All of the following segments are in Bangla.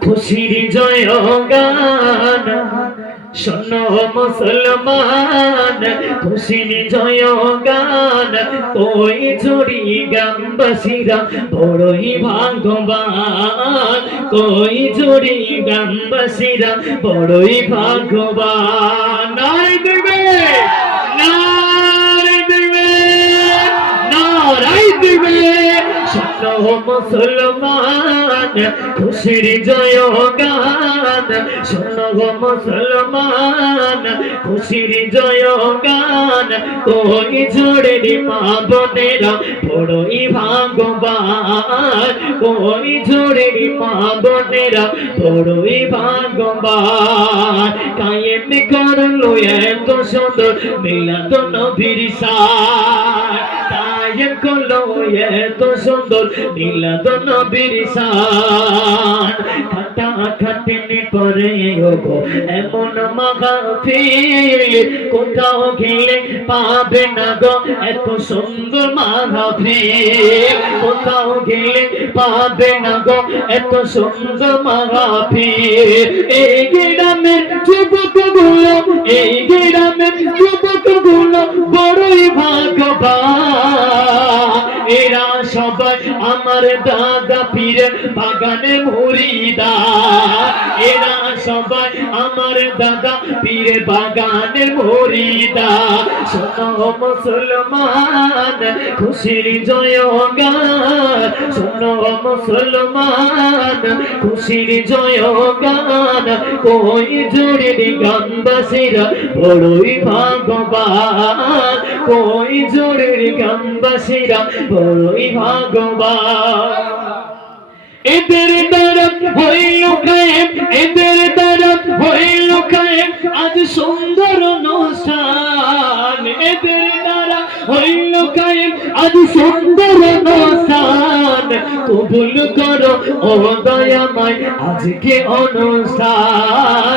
খুশির জয় গান। শোন মুসলমান, খুশির জয় গান। ওই জড়ি গাম্বাসীরা বড়ই ভাগ্যবান। কই জড়ি গাম্বাসীরা বড়ই ভাগ্যবান। নাই দেবে নাই দেবে নারাই দিবে। শত মুসলমান খুশির জয় গান, শোন গো মুসলমান, খুশির জয় গান ওই জোড়ে মা বোনেরা বড়ই ভাগবান ওই জোড়ে মা বোনেরা বড়ই ভাগবান কায়েম করল এত সুন্দর মিলাদ নবীর সার কায়েম করল এত সুন্দর মিলাদ নবীর সার। খাটা খাটিনি এমন মাগাফিল কোথাও গেলে পাবে না গো, এত সুন্দর মাগাফিল কোথাও গেলে পাবে না গো, এত সুন্দর মাগাফিল এই গ্রামের যুবকগুলো এই গ্রামের যুবকগুলো বড়ই ভাগ্যবান। এরা সবাই আমার দাদা পীরে বাগানে মুরিদা এরা সবাই আমার দাদা পীরের বাগানের মুরিদা। শোনো মুসলমান, খুশির জয় গান মুসলমান, খুশির জয় গান কই গানবাসীরা বড়ই ভাগবান কই জোরে গানবাসীরা বড়ই ভাগবান এদের দ্বারা হইল কায়েম এদের দ্বারা হইল কায়েম আজ সুন্দর অনুষ্ঠান। এদের দ্বারা হইল কায়েম আজ সুন্দর অনুষ্ঠান। কবুল করো, ও দয়াময়, আজকে অনুষ্ঠান।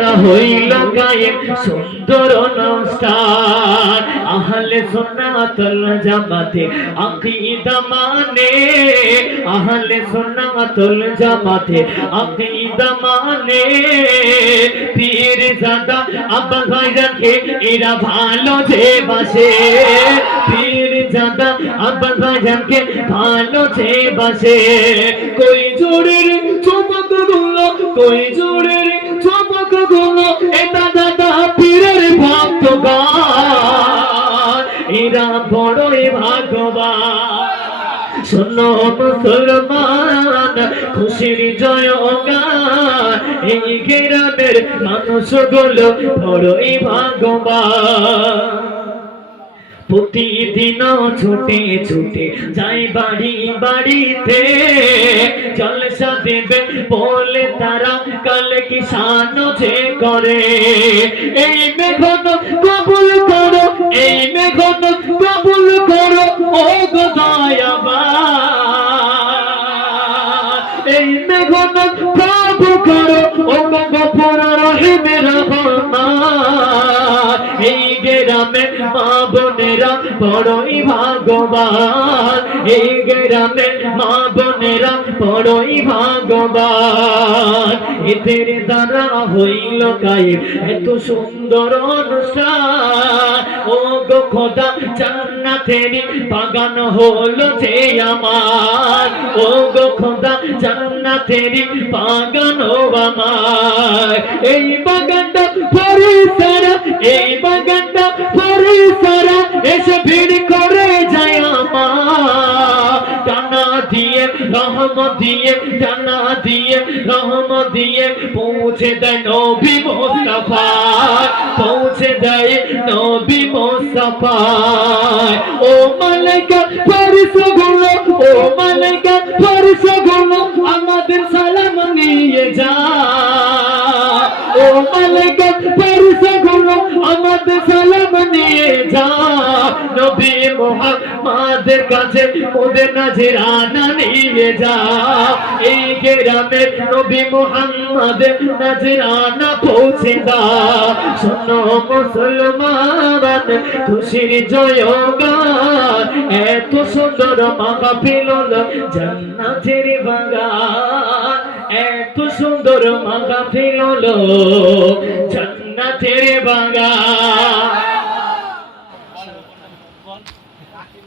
হ্যাঁ হইল গায়ে সুন্দর অনুষ্ঠান আহলে সুন্নাতুল জামাতে, আকীদা মানে আহলে সুন্নাতুল জামাতে, আকীদা মানে। পীর জাদা আব্বা ভাইজানকে এরা ভালো যে বাসে। পীর জাদা আব্বা ভাইজানকে ভালো যে বাসে। কই জোরের চমকগুলো কই জোরের গুলো এটা দাদা পীরের এরা বড়ই মুসলমান, খুশির জয় গান। এই গ্রামের মানুষগুলো বড়ই ভাগবান প্রতিদিন ছুটে ছুটে যাই বাড়ি বাড়িতে। জলসা দেবে বলে তারা কাল কিষান যে করে। এই মেঘন কবুল করো, এই মেঘন কবুল করো, ও গো দয়াবান। এই মেঘন কবুল করো, ও গো গফুর রহিমের রহমান। গ্রামে মা বোনেরা বড়ই ভাগবান এই গ্রামে মা বোনেরা বড়ই ভাগবান এদের দ্বারা হইল কায়েম, এত সুন্দর অনুষ্ঠান। ও গো খোদা বাগান হলো যে আমার। ও গো খোদা বাগান ও আমার। এই বাগানটা বাগানটা পরিসারা এসে ভিড় করে যায় আমার। টানা দিয়ে, রহম দিয়ে, টানা দিয়ে, রহম দিয়ে পৌঁছে দেয় নবী মোস্তফায় পৌঁছে দেয় নবী মোস্তফায় ও মালিকা ফরিসগুলো ও মালিকা ফরিসগুলো আমাদের সালাম নিয়ে যা। ও মালিকা ফরিসগুলো আমাদের সালাম নিয়ে যা। নবী মোহাম্মদের কাছে ওদের নাজিরানা নিয়ে যা। এই গ্রামে নবী মোহাম্মদের নাজিরানা পৌঁছে দা শোনো মুসলমান, খুশির জয়গান, এত সুন্দর মাখা ফিল জান্নাতের বাগান, এত সুন্দর মাখা ফিল জান্নাতের বাগান।